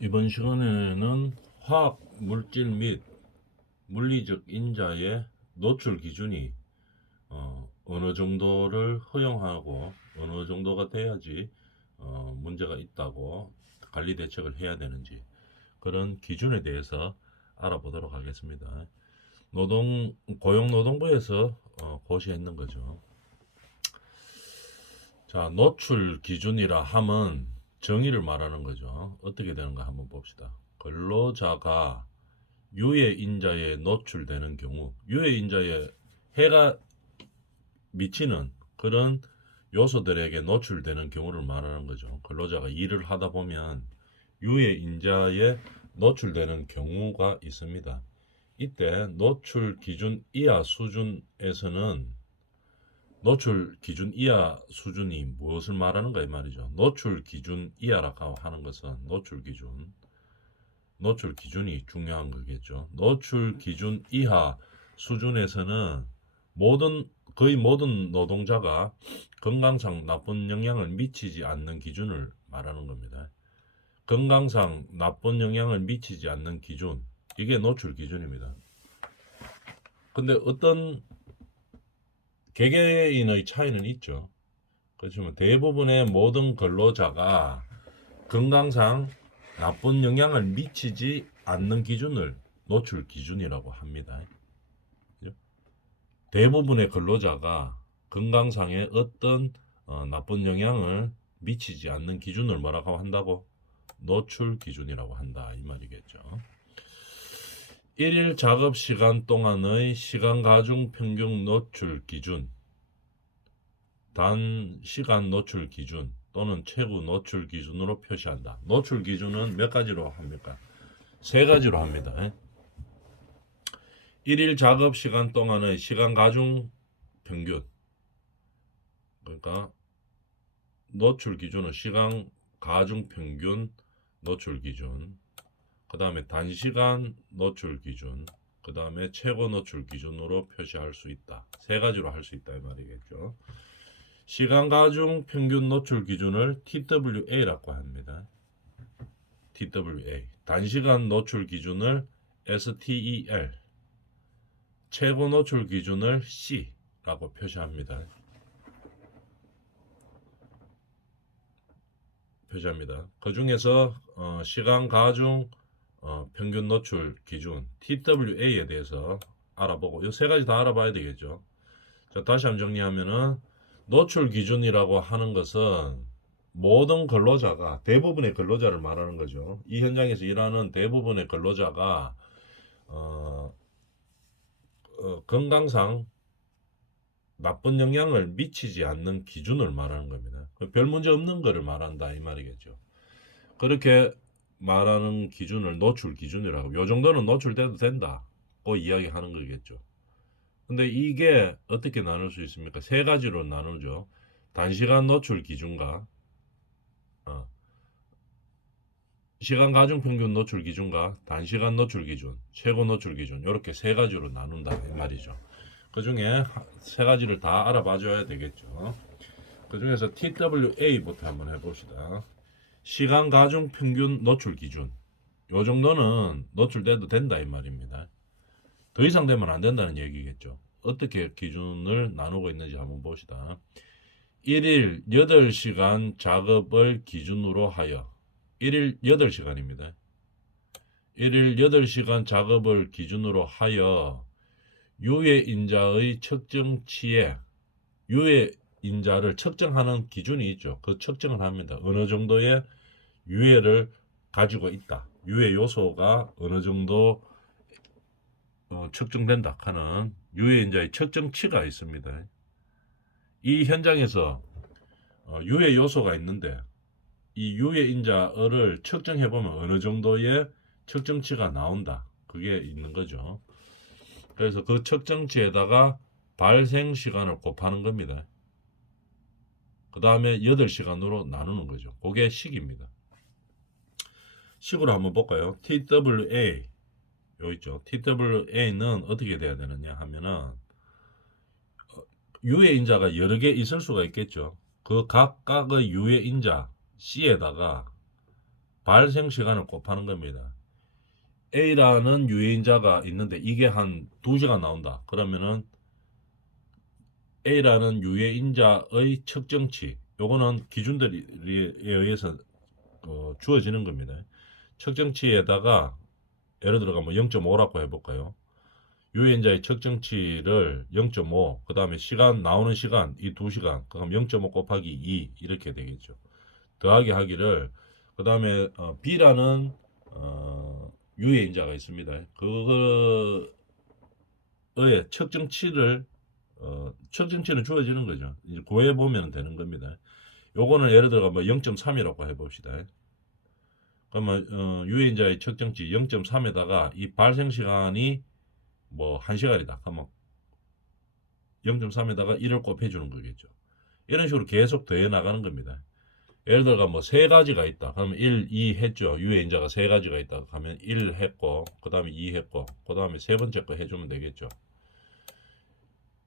이번 시간에는 화학 물질 및 물리적 인자의 노출 기준이 어느 정도를 허용하고 어느 정도가 돼야지 문제가 있다고 관리 대책을 해야 되는지 그런 기준에 대해서 알아보도록 하겠습니다. 고용노동부에서 고시했는 거죠. 자, 노출 기준이라 함은 정의를 말하는 거죠. 어떻게 되는가 한번 봅시다. 근로자가 유해 인자에 노출되는 경우, 유해 인자에 해가 미치는 그런 요소들에게 노출되는 경우를 말하는 거죠. 근로자가 일을 하다 보면 유해 인자에 노출되는 경우가 있습니다. 이때 노출 기준 이하 수준에서는 노출 기준 이하 수준이 무엇을 말하는가 이 말이죠. 노출 기준 이하라고 하는 것은 노출 기준이 중요한 거겠죠. 노출 기준 이하 수준에서는 거의 모든 노동자가 건강상 나쁜 영향을 미치지 않는 기준을 말하는 겁니다. 건강상 나쁜 영향을 미치지 않는 기준, 이게 노출 기준입니다. 근데 어떤 개개인의 차이는 있죠. 그렇지만 대부분의 모든 근로자가 건강상 나쁜 영향을 미치지 않는 기준을 노출 기준이라고 합니다. 대부분의 근로자가 건강상에 어떤 나쁜 영향을 미치지 않는 기준을 뭐라고 한다고? 노출 기준이라고 한다 이 말이겠죠. 1일 작업 시간 동안의 시간 가중 평균 노출 기준, 단 시간 노출 기준 또는 최고 노출 기준으로 표시한다. 노출 기준은 몇 가지로 합니까? 세 가지로 합니다. 1일 작업 시간 동안의 시간 가중 평균, 그러니까 노출 기준은 시간 가중 평균 노출 기준, 그 다음에 단시간 노출 기준, 그 다음에 최고 노출 기준으로 표시할 수 있다. 세 가지로 할 수 있다 이 말이겠죠. 시간 가중 평균 노출 기준을 TWA라고 합니다. TWA. 단시간 노출 기준을 STEL. 최고 노출 기준을 C라고 표시합니다. 그 중에서 시간 가중 평균 노출 기준 TWA에 대해서 알아보고 이 세 가지 다 알아봐야 되겠죠. 자, 다시 한번 정리하면은 노출 기준이라고 하는 것은 모든 근로자가 대부분의 근로자를 말하는 거죠. 이 현장에서 일하는 대부분의 근로자가 건강상 나쁜 영향을 미치지 않는 기준을 말하는 겁니다. 별 문제 없는 거를 말한다 이 말이겠죠. 그렇게 말하는 기준을 노출 기준이라고, 요 정도는 노출돼도 된다고 이야기하는 거겠죠. 근데 이게 어떻게 나눌 수 있습니까? 세 가지로 나누죠. 단시간 노출 기준과 시간 가중 평균 노출 기준과 단시간 노출 기준, 최고 노출 기준, 이렇게 세 가지로 나눈다 이 말이죠. 그 중에 세 가지를 다 알아봐 줘야 되겠죠. 그 중에서 TWA부터 한번 해봅시다. 시간 가중 평균 노출 기준. 요 정도는 노출돼도 된다 이 말입니다. 더 이상 되면 안 된다는 얘기겠죠. 어떻게 기준을 나누고 있는지 한번 봅시다. 1일 8시간 작업을 기준으로 하여 1일 8시간입니다. 1일 8시간 작업을 기준으로 하여 유해 인자의 측정치에 유해 인자를 측정하는 기준이 있죠. 그 측정을 합니다. 어느 정도의 유해를 가지고 있다. 유해 요소가 어느 정도 측정된다 하는 유해 인자의 측정치가 있습니다. 이 현장에서 유해 요소가 있는데 이 유해 인자를 측정해 보면 어느 정도의 측정치가 나온다. 그게 있는 거죠. 그래서 그 측정치에다가 발생 시간을 곱하는 겁니다. 그 다음에 8시간으로 나누는 거죠. 그게 식입니다. 식으로 한번 볼까요? TWA 요 있죠. TWA는 어떻게 돼야 되느냐 하면은 유해 인자가 여러 개 있을 수가 있겠죠. 그 각각의 유해 인자 C에다가 발생 시간을 곱하는 겁니다. A라는 유해인자가 있는데 이게 한 2시간 나온다. 그러면은 A라는 유해인자의 측정치, 요거는 기준들에 의해서 주어지는 겁니다. 측정치에다가 예를 들어 뭐 0.5라고 해볼까요? 유해인자의 측정치를 0.5, 그 다음에 시간 나오는 시간 이 2시간, 그럼 0.5 곱하기 2 이렇게 되겠죠. 더하기 하기를 그 다음에 B라는 유해인자가 있습니다. 그거의 측정치는 주어지는 거죠. 이제 구해 보면 되는 겁니다. 요거는 예를 들어 뭐 0.3이라고 해봅시다. 그러면 유해인자의 측정치 0.3에다가 이 발생 시간이 뭐 1시간이다. 그러면 0.3에다가 1을 곱해주는 거겠죠. 이런 식으로 계속 더해 나가는 겁니다. 예를 들어 뭐 세 가지가 있다. 그러면 1, 2 했죠. 유해인자가 세 가지가 있다. 하면 1 했고, 그 다음에 2 했고, 그 다음에 세 번째 거 해주면 되겠죠.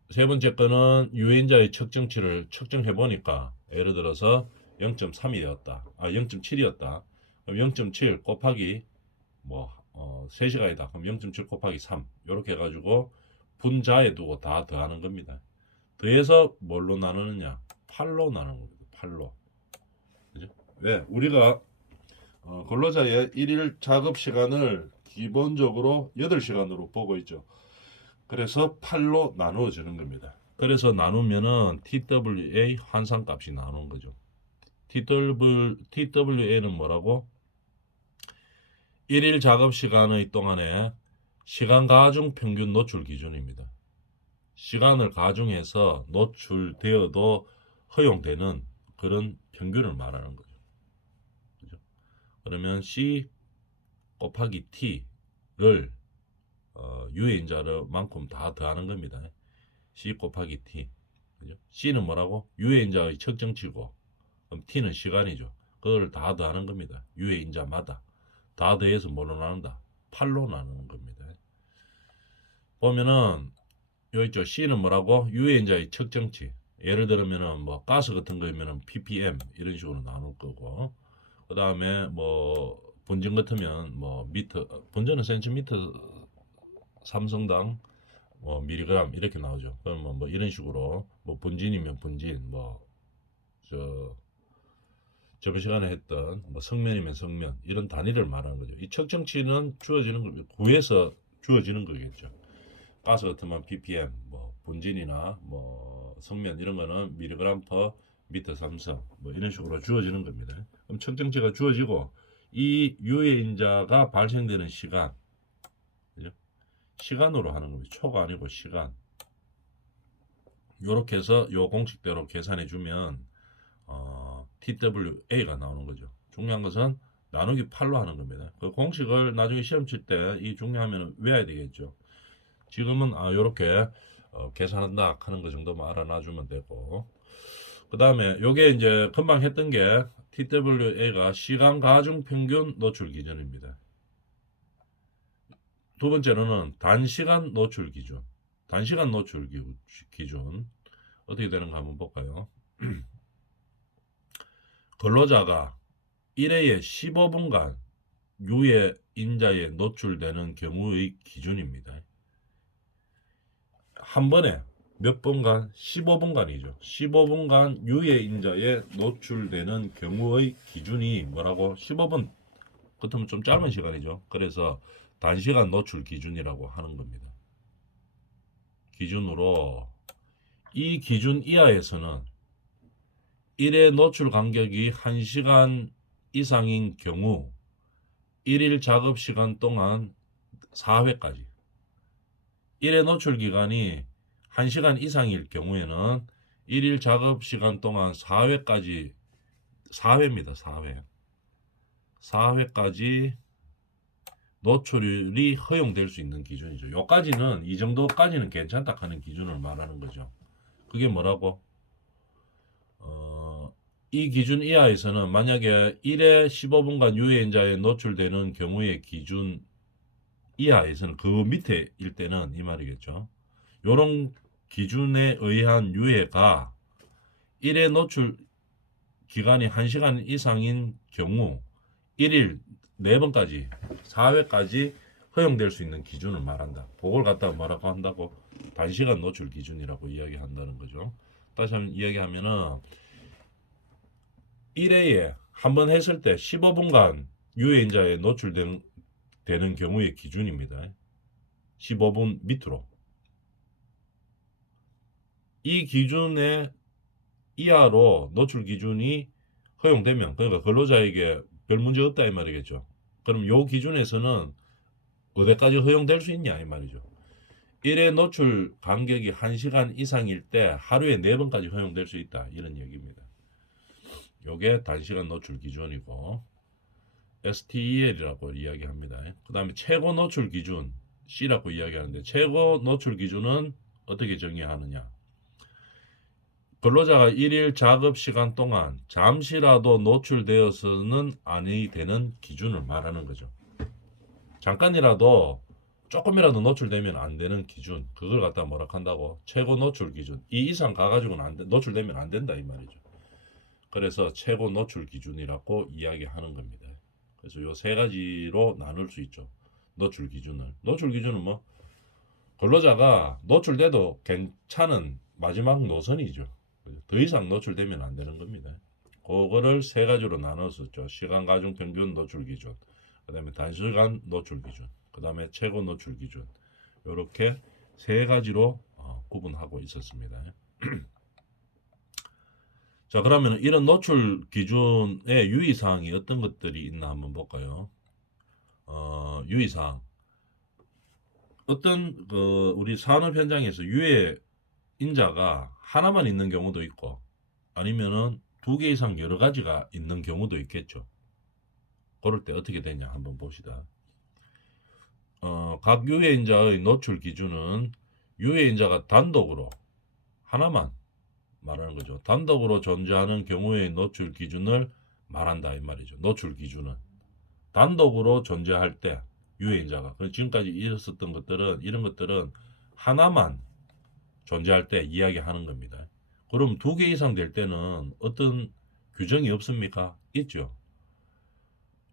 세 번째 거는 유해인자의 측정치를 측정해 보니까 예를 들어서 0.3이었다. 0.7이었다. 그럼 0.7 곱하기 뭐 3시간이다. 그럼 0.7 곱하기 3 이렇게 해가지고 분자에 두고 다 더하는 겁니다. 더해서 뭘로 나누느냐? 8로 나누는 겁니다. 8로. 그죠? 왜? 우리가 근로자의 일일 작업 시간을 기본적으로 8시간으로 보고 있죠. 그래서 8로 나누어지는 겁니다. 그래서 나누면은 TWA 환상값이 나오는 거죠. TWA는 뭐라고? 일일 작업 시간의 동안에 시간 가중 평균 노출 기준입니다. 시간을 가중해서 노출되어도 허용되는 그런 평균을 말하는 거죠. 그죠? 그러면 C 곱하기 T를 유해인자만큼 다 더하는 겁니다. C 곱하기 T. 그죠? C는 뭐라고? 유해인자의 측정치고, 그럼 T는 시간이죠. 그걸 다 더하는 겁니다. 유해인자마다. 다 더해서 뭘로 나눈다? 8로 나누는 겁니다. 보면은 여기 있죠. C는 뭐라고? 유해인자의 측정치. 예를 들면은 뭐 가스 같은 거면은 ppm 이런 식으로 나눌 거고, 그 다음에 뭐 분진 같으면 뭐 미터, 분전은 센티미터 삼성당 뭐 미리그램 이렇게 나오죠. 그러면 뭐 이런 식으로 뭐 분진이면 분진, 뭐 저번 시간에 했던 뭐 성면이면 성면 이런 단위를 말하는 거죠. 이 측정치는 주어지는 거 구에서 주어지는 거겠죠. 가스 같으면 ppm, 뭐 분진이나 뭐 성면 이런 거는 미리그램 퍼 미터 삼성 뭐 이런 식으로 주어지는 겁니다. 그럼 측정치가 주어지고 이 유해인자가 발생되는 시간, 그죠? 시간으로 하는 겁니다. 초가 아니고 시간. 이렇게 해서 요 공식대로 계산해 주면 TWA가 나오는 거죠. 중요한 것은 나누기 8로 하는 겁니다. 그 공식을 나중에 시험 칠 때 이 중요하면 외워야 되겠죠. 지금은 요렇게 계산한다 하는 거 정도만 알아놔주면 되고, 그 다음에 요게 이제 금방 했던 게 TWA가 시간 가중 평균 노출 기준입니다. 두 번째로는 단시간 노출 기준. 단시간 노출 기준 어떻게 되는가 한번 볼까요? 근로자가 1회에 15분간 유해 인자에 노출되는 경우의 기준입니다. 한 번에 몇 분간? 15분간이죠. 15분간 유해 인자에 노출되는 경우의 기준이 뭐라고? 15분. 그렇다면 좀 짧은 시간이죠. 그래서 단시간 노출 기준이라고 하는 겁니다. 기준으로 이 기준 이하에서는 1회 노출 간격이 1시간 이상인 경우 1일 작업 시간 동안 4회까지, 1회 노출 기간이 1시간 이상일 경우에는 1일 작업 시간 동안 4회까지, 4회입니다. 4회. 4회까지 노출이 허용될 수 있는 기준이죠. 요까지는, 이 정도까지는 괜찮다 하는 기준을 말하는 거죠. 그게 뭐라고? 이 기준 이하에서는 만약에 1회 15분간 유해인자에 노출되는 경우의 기준 이하에서는 그 밑에일 때는 이 말이겠죠. 요런 기준에 의한 유해가 1회 노출 기간이 1시간 이상인 경우 1일 4번까지 4회까지 허용될 수 있는 기준을 말한다. 그걸 갖다가 뭐라고 한다고? 단시간 노출 기준이라고 이야기한다는 거죠. 다시 한번 이야기하면은 1회에 한 번 했을 때 15분간 유해인자에 노출되는 경우의 기준입니다. 15분 밑으로. 이 기준에 이하로 노출 기준이 허용되면, 그러니까 근로자에게 별 문제 없다 이 말이겠죠. 그럼 요 기준에서는 어디까지 허용될 수 있냐 이 말이죠. 1회 노출 간격이 1시간 이상일 때 하루에 4번까지 허용될 수 있다 이런 얘기입니다. 요게 단시간 노출 기준이고 STEL이라고 이야기합니다. 그 다음에 최고 노출 기준 C라고 이야기하는데, 최고 노출 기준은 어떻게 정의하느냐. 근로자가 1일 작업 시간 동안 잠시라도 노출되어서는 아니 되는 기준을 말하는 거죠. 잠깐이라도 조금이라도 노출되면 안 되는 기준, 그걸 갖다 뭐라 한다고? 최고 노출 기준. 이 이상 가가지고는 안 돼, 노출되면 안 된다 이 말이죠. 그래서 최고 노출 기준이라고 이야기하는 겁니다. 그래서 요 세 가지로 나눌 수 있죠. 노출 기준을. 노출 기준은 뭐 근로자가 노출돼도 괜찮은 마지막 노선이죠. 더 이상 노출되면 안 되는 겁니다. 그거를 세 가지로 나눴었죠. 시간 가중 평균 노출 기준, 그 다음에 단시간 노출 기준, 그 다음에 최고 노출 기준. 이렇게 세 가지로 구분하고 있었습니다. 자, 그러면 이런 노출 기준의 유의사항이 어떤 것들이 있나 한번 볼까요? 유의사항. 어떤 우리 산업 현장에서 유해 인자가 하나만 있는 경우도 있고 아니면은 2개 이상 여러 가지가 있는 경우도 있겠죠. 그럴 때 어떻게 되냐 한번 봅시다. 각 유해인자의 노출 기준은 유해인자가 단독으로 하나만 말하는 거죠. 단독으로 존재하는 경우의 노출 기준을 말한다 이 말이죠. 노출 기준은 단독으로 존재할 때 유해인자가, 지금까지 있었던 것들은, 이런 것들은 하나만 존재할 때 이야기하는 겁니다. 그럼 2개 이상 될 때는 어떤 규정이 없습니까? 있죠.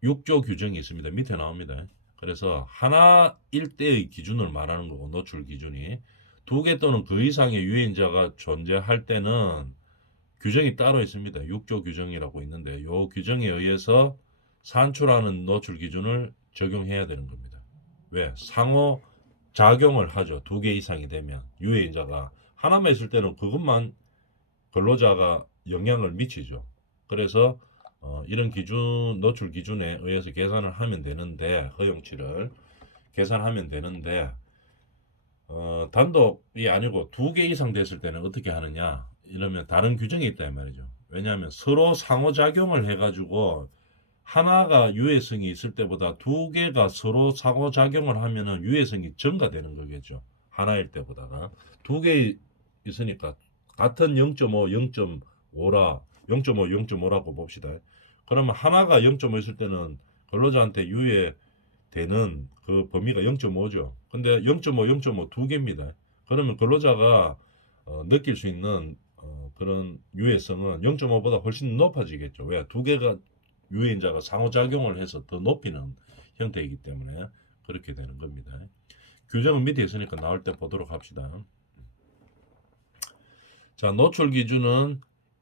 6조 규정이 있습니다. 밑에 나옵니다. 그래서 하나일 때의 기준을 말하는 거고, 노출 기준이 2개 또는 그 이상의 유해인자가 존재할 때는 규정이 따로 있습니다. 6조 규정이라고 있는데, 이 규정에 의해서 산출하는 노출 기준을 적용해야 되는 겁니다. 왜? 상호 작용을 하죠. 2개 이상이 되면 유해인자가 하나만 있을 때는 그것만 근로자가 영향을 미치죠. 그래서 이런 기준, 노출 기준에 의해서 계산을 하면 되는데, 허용치를 계산하면 되는데, 단독이 아니고 2개 이상 됐을 때는 어떻게 하느냐, 이러면 다른 규정이 있다 이 말이죠. 왜냐하면 서로 상호작용을 해가지고 하나가 유해성이 있을 때보다 2개가 서로 상호작용을 하면은 유해성이 증가되는 거겠죠. 하나일 때보다가 2개 있으니까 같은 0.5, 0.5라 0.5, 0.5라고 봅시다. 그러면 하나가 0.5 있을 때는 근로자한테 유해되는 그 범위가 0.5죠. 근데 0.5, 0.5 2개입니다. 그러면 근로자가 느낄 수 있는 그런 유해성은 0.5보다 훨씬 높아지겠죠. 왜? 2개가 유해인자가 상호작용을 해서 더 높이는 형태이기 때문에 그렇게 되는 겁니다. 규정은 밑에 있으니까 나올 때 보도록 합시다. 자, 노출 기준은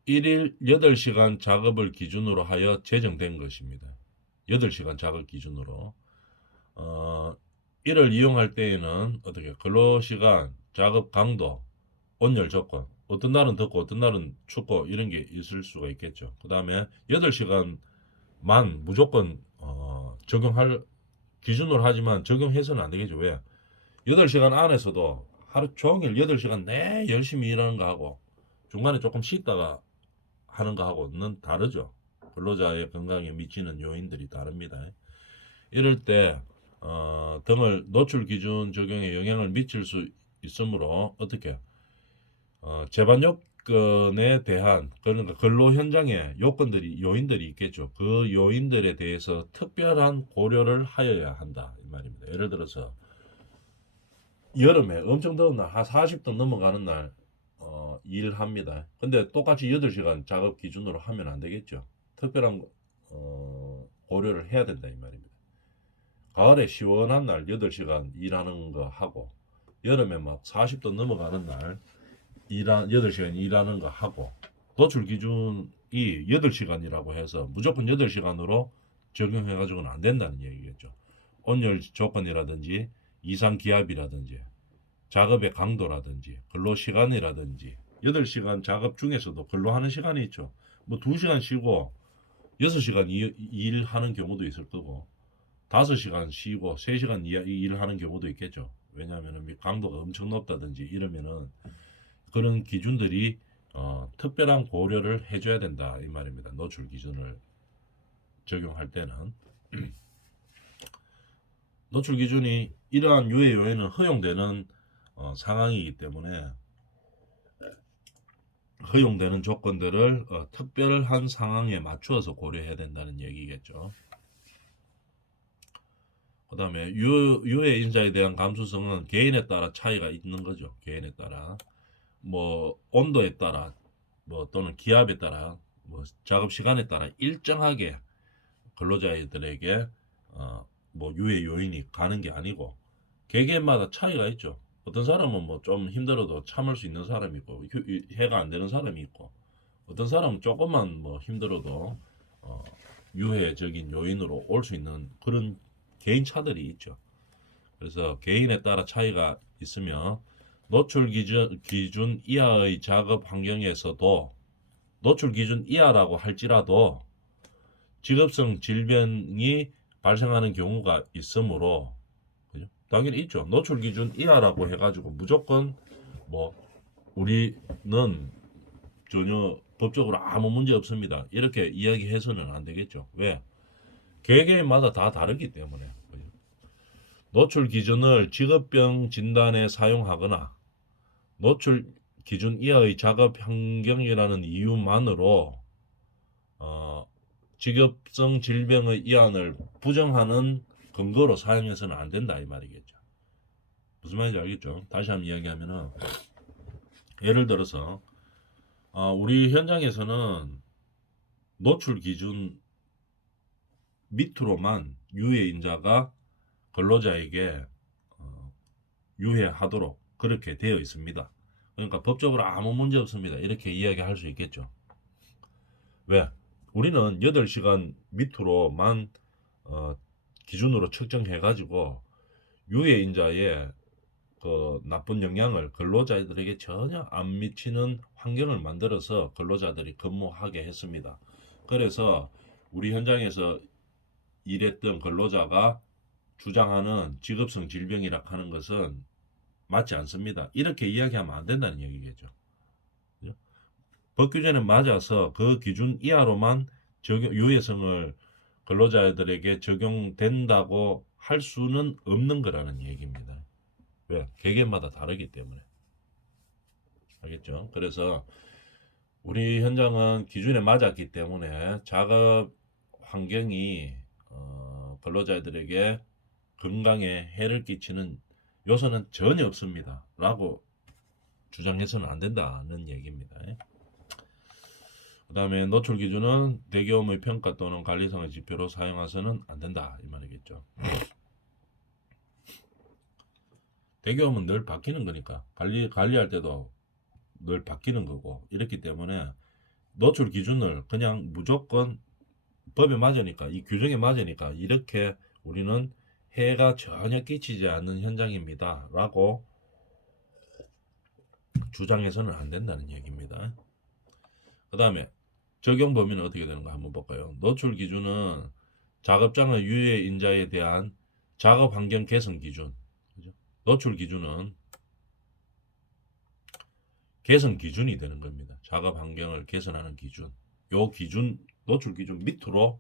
1일 8시간 작업을 기준으로 하여 제정된 것입니다. 8시간 작업 기준으로. 이를 이용할 때에는 어떻게 근로시간, 작업 강도, 온열 조건, 어떤 날은 덥고 어떤 날은 춥고 이런 게 있을 수가 있겠죠. 그 다음에 8시간만 무조건 적용할 기준으로 하지만 적용해서는 안 되겠죠. 왜? 8시간 안에서도 하루 종일 8시간 내 열심히 일하는 거하고 중간에 조금 쉬다가 하는 거하고는 다르죠. 근로자의 건강에 미치는 요인들이 다릅니다. 이럴 때 등을 노출 기준 적용에 영향을 미칠 수 있으므로 어떻게 재반 요건에 대한, 그러니까 근로 현장에 요인들이 있겠죠. 그 요인들에 대해서 특별한 고려를 하여야 한다 이 말입니다. 예를 들어서 여름에 엄청 더운 날, 한 40도 넘어가는 날 일합니다. 근데 똑같이 8시간 작업 기준으로 하면 안 되겠죠. 특별한 고려를 해야 된다 이 말입니다. 가을에 시원한 날 8시간 일하는 거 하고 여름에 막 40도 넘어가는 날 8시간 일하는 거 하고 노출 기준이 8시간이라고 해서 무조건 8시간으로 적용해가지고는 안 된다는 얘기겠죠. 온열 조건이라든지 이상 기압이라든지 작업의 강도라든지 근로시간이라든지 8시간 작업 중에서도 근로하는 시간이 있죠. 뭐 2시간 쉬고 6시간 일하는 경우도 있을 거고 5시간 쉬고 3시간 일하는 경우도 있겠죠. 왜냐하면 강도가 엄청 높다든지 이러면은 그런 기준들이 특별한 고려를 해줘야 된다 이 말입니다. 노출 기준을 적용할 때는 노출 기준이 이러한 유해 요인은 허용되는 상황이기 때문에 허용되는 조건들을 특별한 상황에 맞추어서 고려해야 된다는 얘기겠죠. 그 다음에 유해 인자에 대한 감수성은 개인에 따라 차이가 있는 거죠. 개인에 따라 뭐 온도에 따라 뭐 또는 기압에 따라 뭐 작업 시간에 따라 일정하게 근로자들에게 뭐 유해 요인이 가는 게 아니고 개개인마다 차이가 있죠. 어떤 사람은 뭐 좀 힘들어도 참을 수 있는 사람이 있고 해가 안 되는 사람이 있고 어떤 사람은 조금만 뭐 힘들어도 유해적인 요인으로 올 수 있는 그런 개인 차들이 있죠. 그래서 개인에 따라 차이가 있으며 노출 기준 이하의 작업 환경에서도 노출 기준 이하라고 할지라도 직업성 질병이 발생하는 경우가 있으므로 그죠? 당연히 있죠. 노출 기준 이하라고 해가지고 무조건 뭐 우리는 전혀 법적으로 아무 문제 없습니다. 이렇게 이야기해서는 안 되겠죠. 왜? 개개인마다 다 다르기 때문에. 그죠? 노출 기준을 직업병 진단에 사용하거나 노출 기준 이하의 작업 환경이라는 이유만으로 직업성 질병의 이안을 부정하는 근거로 사용해서는 안 된다 이 말이겠죠. 무슨 말인지 알겠죠? 다시 한번 이야기하면은 예를 들어서 우리 현장에서는 노출 기준 밑으로만 유해 인자가 근로자에게 유해하도록 그렇게 되어 있습니다. 그러니까 법적으로 아무 문제 없습니다. 이렇게 이야기할 수 있겠죠. 왜? 우리는 8시간 밑으로만 기준으로 측정해가지고 유해 인자의 그 나쁜 영향을 근로자들에게 전혀 안 미치는 환경을 만들어서 근로자들이 근무하게 했습니다. 그래서 우리 현장에서 일했던 근로자가 주장하는 직업성 질병이라 하는 것은 맞지 않습니다. 이렇게 이야기하면 안 된다는 얘기겠죠. 법 규정에 맞아서 그 기준 이하로만 유해성을 근로자들에게 적용된다고 할 수는 없는 거라는 얘기입니다. 왜? 개개인마다 다르기 때문에. 알겠죠? 그래서 우리 현장은 기준에 맞았기 때문에 작업 환경이 근로자들에게 건강에 해를 끼치는 요소는 전혀 없습니다. 라고 주장해서는 안 된다는 얘기입니다. 그 다음에 노출 기준은 대기업의 평가 또는 관리상의 지표로 사용해서는 안 된다 이 말이겠죠. 대기업은 늘 바뀌는 거니까 관리할 때도 늘 바뀌는 거고 이렇기 때문에 노출 기준을 그냥 무조건 법에 맞으니까 이 규정에 맞으니까 이렇게 우리는 해가 전혀 끼치지 않는 현장입니다 라고 주장해서는 안 된다는 얘기입니다. 그 다음에 적용 범위는 어떻게 되는가 한번 볼까요? 노출 기준은 작업장의 유해 인자에 대한 작업 환경 개선 기준. 그죠? 노출 기준은 개선 기준이 되는 겁니다. 작업 환경을 개선하는 기준. 요 기준, 노출 기준 밑으로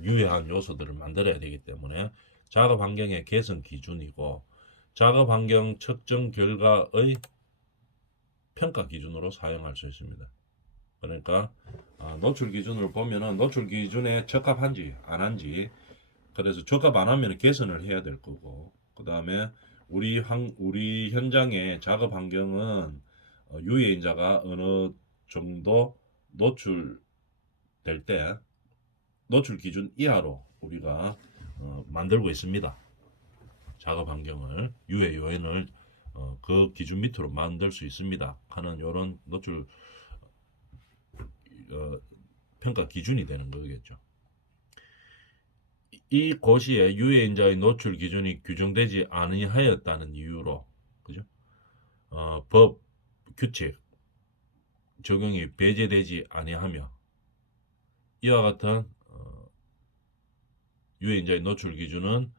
유해한 요소들을 만들어야 되기 때문에 작업 환경의 개선 기준이고 작업 환경 측정 결과의 평가 기준으로 사용할 수 있습니다. 그러니까 노출 기준을 보면은 노출 기준에 적합한지 안 한지 그래서 적합 안 하면 개선을 해야 될 거고 그 다음에 우리 현장의 작업 환경은 유해 인자가 어느 정도 노출될 때 노출 기준 이하로 우리가 만들고 있습니다. 작업 환경을 유해 요인을 그 기준 밑으로 만들 수 있습니다 하는 이런 노출 평가 기준이 되는 거겠죠. 이 고시에 유해인자의 노출 기준이 규정되지 아니하였다는 이유로 그죠? 법 규칙 적용이 배제되지 아니하며 이와 같은 유해인자의 노출 기준은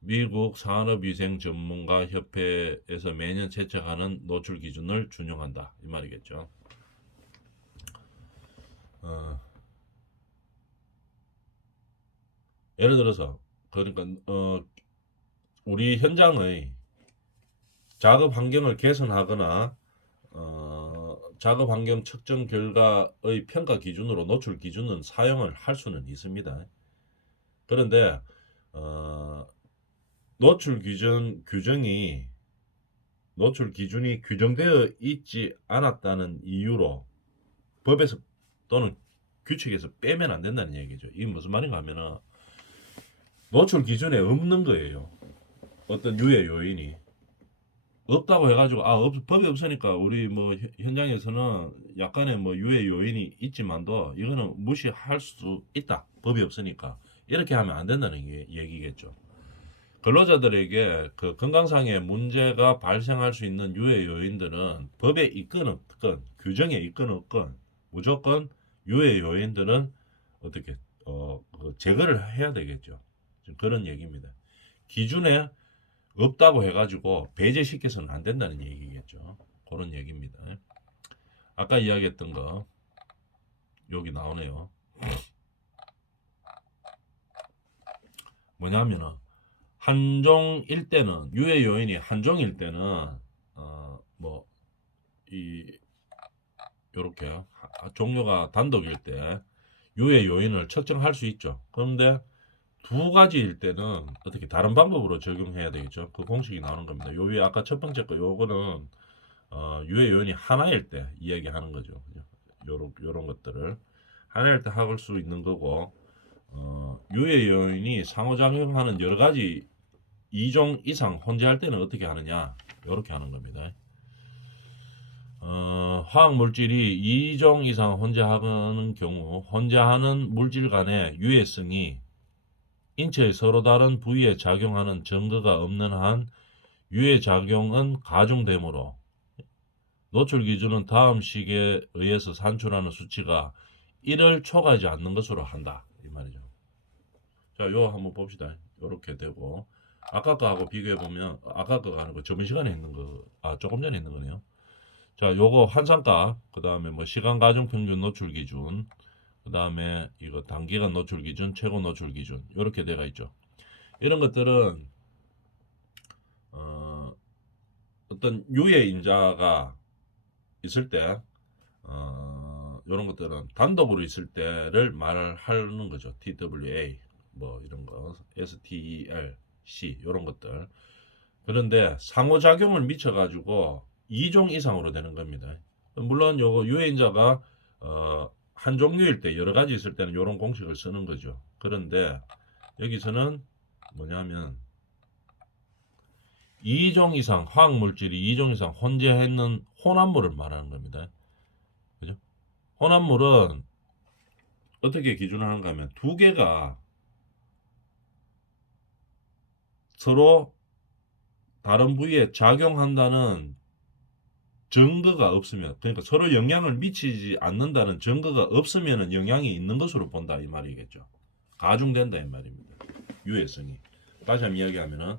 미국 산업위생전문가협회에서 매년 채택하는 노출 기준을 준용한다 이 말이겠죠. 예를 들어서 그러니까 우리 현장의 작업 환경을 개선하거나 작업 환경 측정 결과의 평가 기준으로 노출 기준은 사용을 할 수는 있습니다. 그런데 노출 규정이 노출 기준이 규정되어 있지 않았다는 이유로 법에서 또는 규칙에서 빼면 안 된다는 얘기죠. 이게 무슨 말인가 하면은 노출 기준에 없는 거예요. 어떤 유해 요인이 없다고 해가지고 법이 없으니까 우리 뭐 현장에서는 약간의 뭐 유해 요인이 있지만도 이거는 무시할 수 있다. 법이 없으니까 이렇게 하면 안 된다는 얘기겠죠. 근로자들에게 그 건강상의 문제가 발생할 수 있는 유해 요인들은 법에 있건 없건 규정에 있건 없건 무조건 유해 요인들은 어떻게 제거를 해야 되겠죠. 그런 얘기입니다. 기준에 없다고 해가지고 배제시켜서는 안 된다는 얘기겠죠. 그런 얘기입니다. 아까 이야기했던 거 여기 나오네요. 뭐냐면은 한종일 때는 유해 요인이 한종일 때는 뭐 요렇게 종류가 단독일 때 유해 요인을 측정할 수 있죠. 그런데 두 가지일 때는 어떻게 다른 방법으로 적용해야 되겠죠. 그 공식이 나오는 겁니다. 요 위에 아까 첫 번째 거 요거는 유해 요인이 하나일 때 이야기하는 거죠. 요런 것들을 하나일 때 할 수 있는 거고 유해 요인이 상호작용하는 여러 가지 2종 이상 혼재할 때는 어떻게 하느냐 이렇게 하는 겁니다. 화학 물질이 2종 이상 혼재하는 경우 혼재하는 물질 간의 유해성이 인체의 서로 다른 부위에 작용하는 증거가 없는 한 유해 작용은 가중되므로 노출 기준은 다음 식에 의해서 산출하는 수치가 1을 초과하지 않는 것으로 한다 이 말이죠. 자, 요 한번 봅시다. 이렇게 되고 아까 거하고 비교해 보면 아까 거가 아니고 저번 시간에 했는 거, 조금 전에 했는 거네요. 자, 요거 환산값, 그 다음에 뭐 시간 가중 평균 노출 기준, 그 다음에 이거 단기간 노출 기준, 최고 노출 기준 이렇게 돼가 있죠. 이런 것들은 어떤 유해 인자가 있을 때 이런 것들은 단독으로 있을 때를 말하는 거죠. TWA 뭐 이런 거, STEL, C 이런 것들. 그런데 상호작용을 미쳐가지고 2종 이상으로 되는 겁니다. 물론 요거 유해인자가 한 종류일 때 여러 가지 있을 때는 이런 공식을 쓰는 거죠. 그런데 여기서는 뭐냐면 2종 이상 화학물질이 2종 이상 혼재했는 혼합물을 말하는 겁니다. 그죠? 혼합물은 어떻게 기준하는가 하면 두 개가 서로 다른 부위에 작용한다는 증거가 없으면, 그러니까 서로 영향을 미치지 않는다는 증거가 없으면 영향이 있는 것으로 본다 이 말이겠죠. 가중된다 이 말입니다. 유해성이. 다시 한번 이야기하면은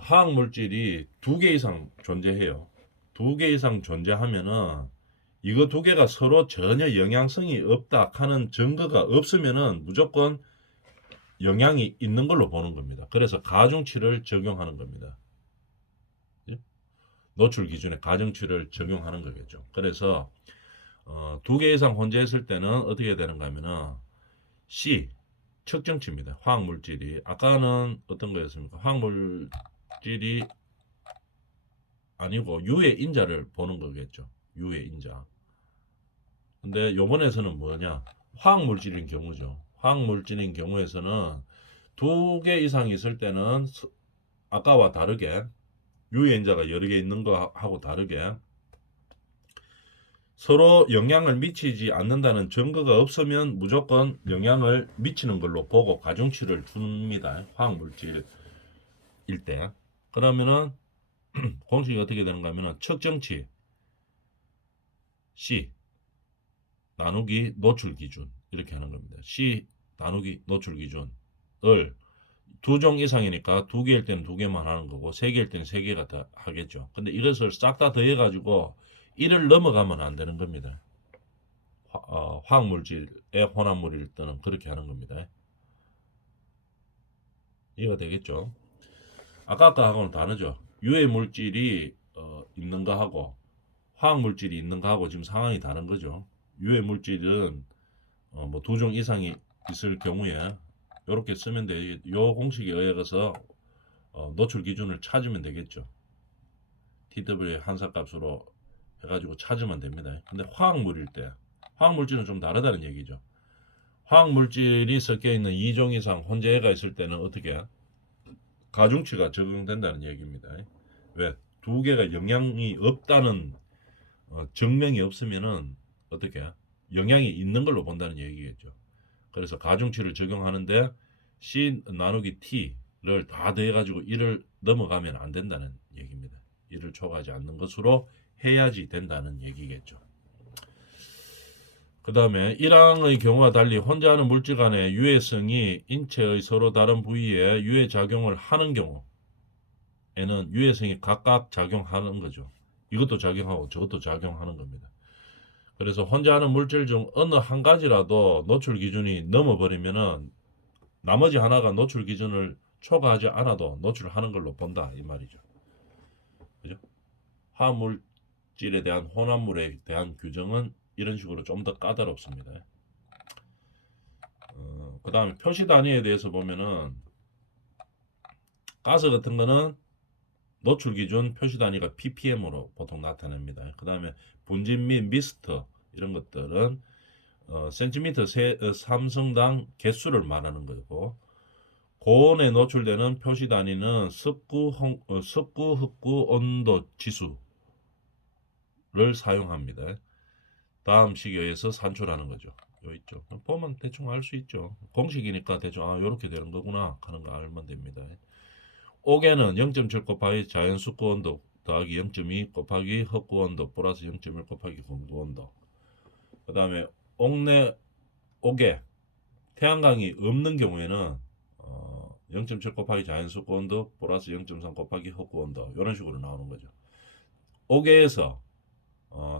화학 물질이 2개 이상 존재해요. 2개 이상 존재하면은 이거 2개가 서로 전혀 영향성이 없다 하는 증거가 없으면은 무조건 영향이 있는 걸로 보는 겁니다. 그래서 가중치를 적용하는 겁니다. 노출 기준에 가중치를 적용하는 거겠죠. 그래서 2개 이상 혼재했을 때는 어떻게 되는가 하면은 C 측정치입니다. 화학물질이 아까는 어떤 거였습니까? 화학물질이 아니고 유해인자를 보는 거겠죠. 유해인자. 근데 요번에서는 뭐냐? 화학물질인 경우죠. 화학물질인 경우에서는 2개 이상이 있을 때는 아까와 다르게 유해인자가 여러 개 있는 거하고 다르게 서로 영향을 미치지 않는다는 증거가 없으면 무조건 영향을 미치는 걸로 보고 가중치를 줍니다. 화학물질일 때. 그러면은 공식이 어떻게 되는가 하면은 측정치 C 나누기 노출 기준 이렇게 하는 겁니다. C 나누기 노출 기준을 2종 이상이니까 2개일 때는 2개만 하는 거고 3개일 때는 3개가 다 하겠죠. 근데 이것을 싹 다 더해 가지고 1을 넘어가면 안 되는 겁니다. 화학물질의 혼합물일 때는 그렇게 하는 겁니다. 이해가 되겠죠? 아까 하고는 다르죠. 유해 물질이 있는 거하고 화학물질이 있는 거하고 지금 상황이 다른 거죠. 유해 물질은 뭐 2종 이상이 있을 경우에 이렇게 쓰면 돼. 요 공식에 의해서 노출 기준을 찾으면 되겠죠. TW의 한사값으로 해가지고 찾으면 됩니다. 근데 화학물일 때 화학물질은 좀 다르다는 얘기죠. 화학물질이 섞여 있는 2종 이상 혼재가 있을 때는 어떻게 가중치가 적용된다는 얘기입니다. 왜? 2개가 영향이 없다는 증명이 없으면은 어떻게 영향이 있는 걸로 본다는 얘기겠죠. 그래서 가중치를 적용하는데 C 나누기 T를 다 더해가지고 1을 넘어가면 안 된다는 얘기입니다. 1을 초과하지 않는 것으로 해야지 된다는 얘기겠죠. 그 다음에 1항의 경우와 달리 혼재하는 물질 간의 유해성이 인체의 서로 다른 부위에 유해작용을 하는 경우에는 유해성이 각각 작용하는 거죠. 이것도 작용하고 저것도 작용하는 겁니다. 그래서 혼재하는 물질 중 어느 한 가지라도 노출 기준이 넘어버리면은 나머지 하나가 노출 기준을 초과하지 않아도 노출하는 걸로 본다 이 말이죠. 그죠? 화물질에 대한 혼합물에 대한 규정은 이런 식으로 좀 더 까다롭습니다. 그 다음에 표시 단위에 대해서 보면은 가스 같은 거는 노출 기준 표시 단위가 ppm으로 보통 나타냅니다. 그 다음에 분진 및 미스트 이런 것들은 센티미터 삼성당 개수를 말하는 거고 고온에 노출되는 표시 단위는 습구 흡구 온도 지수를 사용합니다. 다음 시기에서 산출하는 거죠. 요 있죠. 보면 대충 알 수 있죠. 공식이니까 대충 요렇게 되는 거구나 하는 거 알면 됩니다. 옥에는 0.7 곱하기 자연 습구 온도 더하기 0.2 곱하기 흡구 온도 플러스 0.1 곱하기 공구 온도. 그 다음에 옥에 태양광이 없는 경우에는 0.7 곱하기 자연 습구 온도 플러스 0.3 곱하기 흡구 온도 이런 식으로 나오는 거죠. 옥에서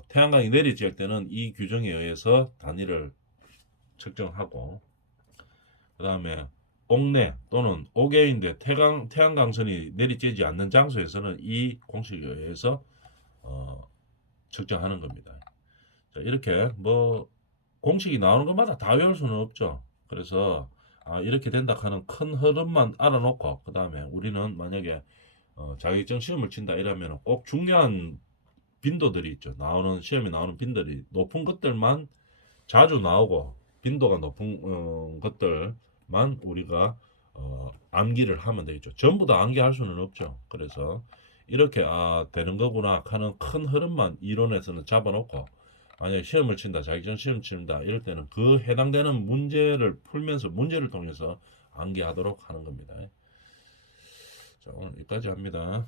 태양광이 내리쬐을 때는 이 규정에 의해서 단위를 측정하고 그 다음에 옥내 또는 옥외인데 태양광선이 내리쬐지 않는 장소에서는 이 공식에 의해서 측정하는 겁니다. 자, 이렇게 뭐 공식이 나오는 것마다 다 외울 수는 없죠. 그래서 이렇게 된다 하는 큰 흐름만 알아놓고 그 다음에 우리는 만약에 자격증 시험을 친다 이러면 꼭 중요한 빈도들이 있죠. 시험에 나오는 빈도들이 높은 것들만 자주 나오고 빈도가 높은 것들만 우리가 암기를 하면 되겠죠. 전부 다 암기할 수는 없죠. 그래서 이렇게 되는 거구나 하는 큰 흐름만 이론에서는 잡아놓고 만약에 시험을 친다, 자격증 시험 친다 이럴 때는 그 해당되는 문제를 풀면서 문제를 통해서 암기하도록 하는 겁니다. 자, 오늘 여기까지 합니다.